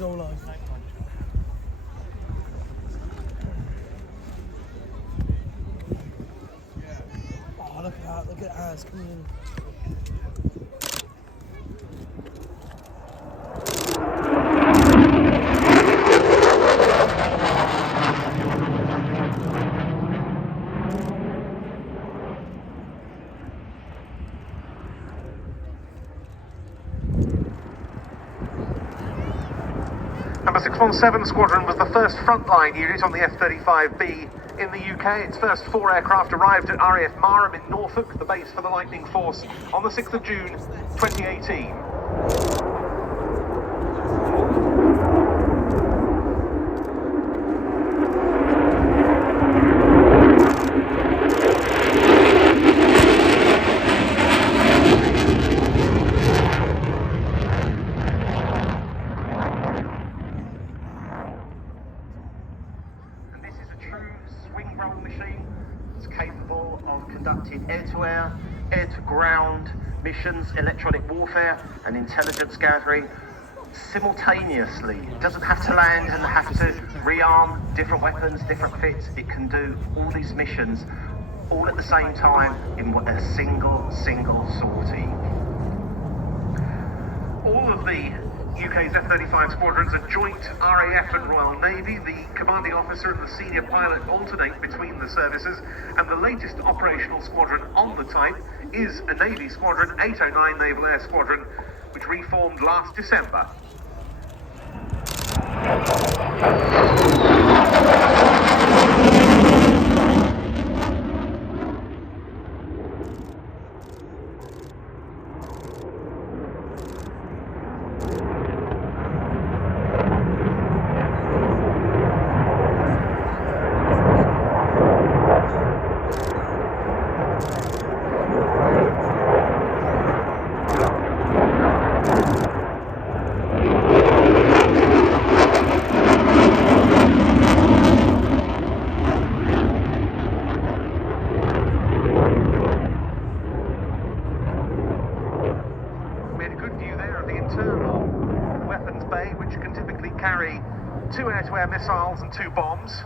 is all over. Oh, look at that, look at ours coming in. Number 617 Squadron was the first frontline unit on the F-35B in the UK. Its first 4 aircraft arrived at RAF Marham in Norfolk, the base for the Lightning Force, on the 6th of June 2018. Machine. It's capable of conducting air-to-air, air-to-ground missions, electronic warfare and intelligence gathering simultaneously. It doesn't have to land and have to rearm different weapons, different fits. It can do all these missions all at the same time in a single sortie. All of the UK's F-35 squadrons are joint RAF and Royal Navy. The commanding officer and the senior pilot alternate between the services, and the latest operational squadron on the type is a Navy Squadron 809 Naval Air Squadron, which reformed last December. Weapons bay, which can typically carry 2 air-to-air missiles and 2 bombs.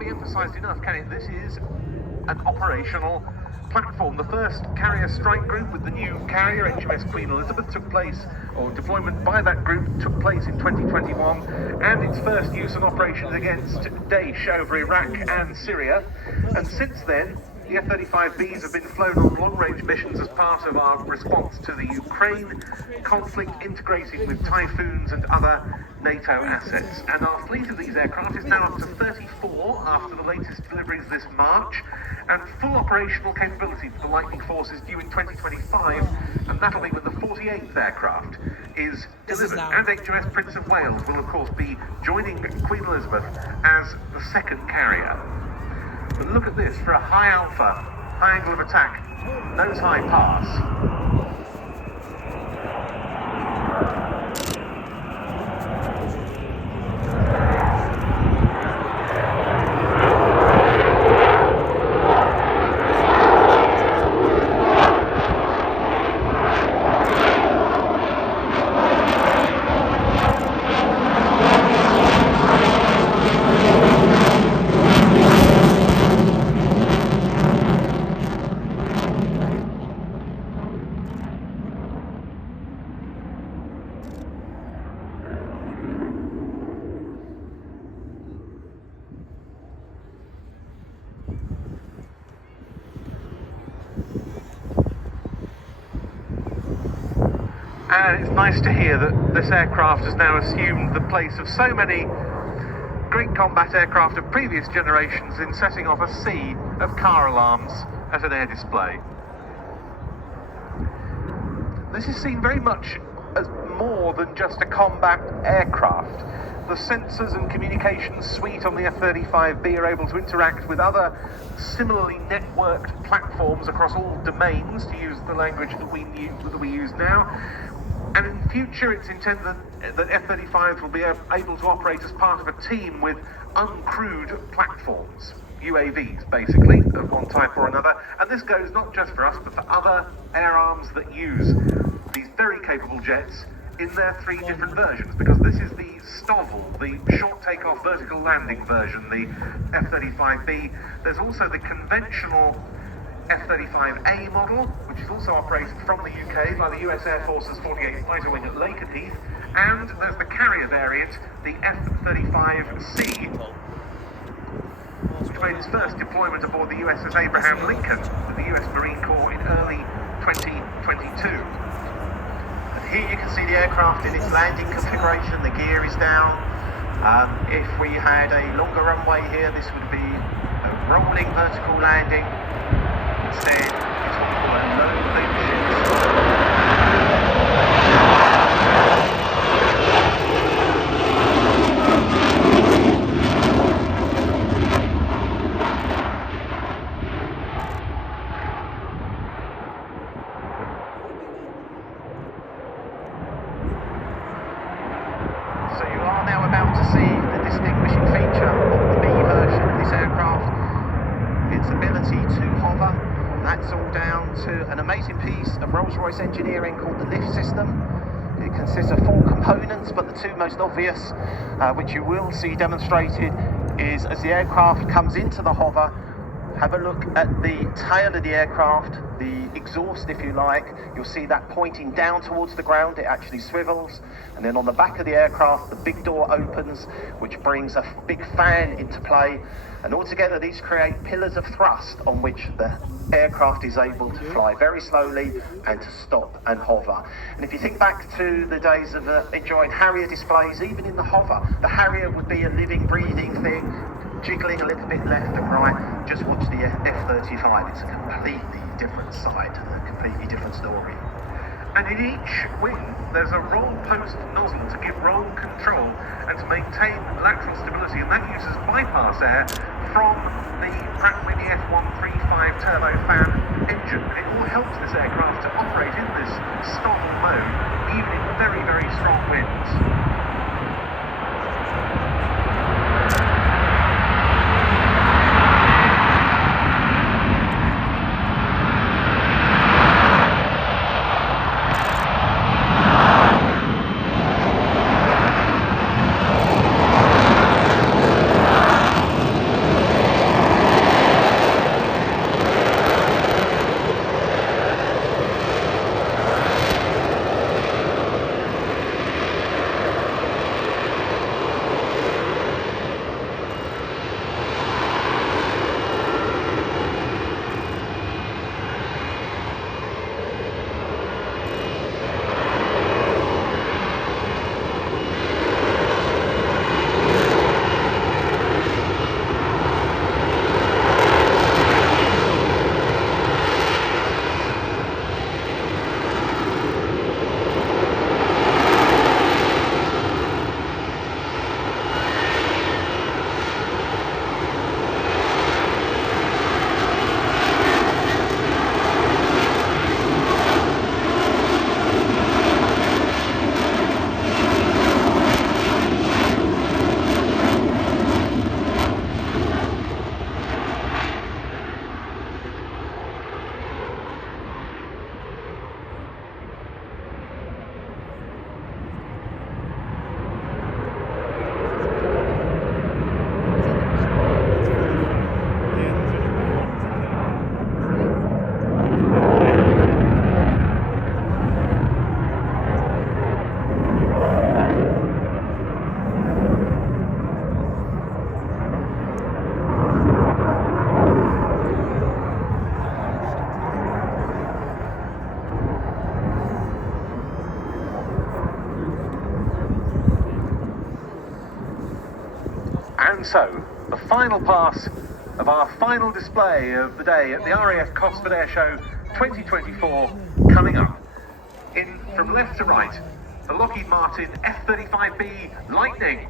Emphasised enough, can it? This is an operational platform. The first carrier strike group with the new carrier HMS Queen Elizabeth took place, or deployment by that group took place in 2021, and its first use and operations against Daesh over Iraq and Syria. And since then, the F-35Bs have been flown on long-range missions as part of our response to the Ukraine conflict, integrated with Typhoons and other NATO assets. And our fleet of these aircraft is now up to 34 after the latest deliveries this March, and full operational capability for the Lightning Force is due in 2025, and that'll be when the 48th aircraft is delivered. And HMS Prince of Wales will of course be joining Queen Elizabeth as the second carrier. But look at this, for a high alpha, high angle of attack, nose high pass. And it's nice to hear that this aircraft has now assumed the place of so many great combat aircraft of previous generations in setting off a sea of car alarms at an air display. This is seen very much as more than just a combat aircraft. The sensors and communications suite on the F-35B are able to interact with other similarly networked platforms across all domains, to use the language that we use now. And in future, it's intended that F-35s will be able to operate as part of a team with uncrewed platforms, UAVs basically, of one type or another. And this goes not just for us, but for other air arms that use these very capable jets in their 3 different versions, because this is the STOVL, the short takeoff vertical landing version, the F-35B. There's also the conventional F-35A model, which is also operated from the UK by the US Air Force's 48th Fighter Wing at Lakenheath, and there's the carrier variant, the F-35C, which made its first deployment aboard the USS Abraham Lincoln with the US Marine Corps in early 2022. Here you can see the aircraft in its landing configuration. The gear is down. If we had a longer runway here, this would be a rolling vertical landing. Instead, it's what we call a low loop shift. So you are now about to see the distinguishing feature of the B version of this aircraft, its ability to hover. That's all down to an amazing piece of Rolls-Royce engineering called the lift system. It consists of 4 components, but the 2 most obvious, which you will see demonstrated, is as the aircraft comes into the hover, have a look at the tail of the aircraft, the exhaust if you like. You'll see that pointing down towards the ground. It actually swivels, and then on the back of the aircraft the big door opens, which brings a big fan into play, and altogether these create pillars of thrust on which the aircraft is able to fly very slowly and to stop and hover. And if you think back to the days of enjoying Harrier displays, even in the hover, the Harrier would be a living, breathing thing, jiggling a little bit left and right. Just watch the F-35, it's a completely different side, a completely different story. And in each wing, there's a roll post nozzle to give roll control and to maintain lateral stability, and that uses bypass air from the Pratt & Whitney F135 turbofan engine. And it all helps this aircraft to operate in this STOVL mode, even in very, very strong winds. So, the final pass of our final display of the day at the RAF Cosford Airshow 2024 coming up. In from left to right, the Lockheed Martin F-35B Lightning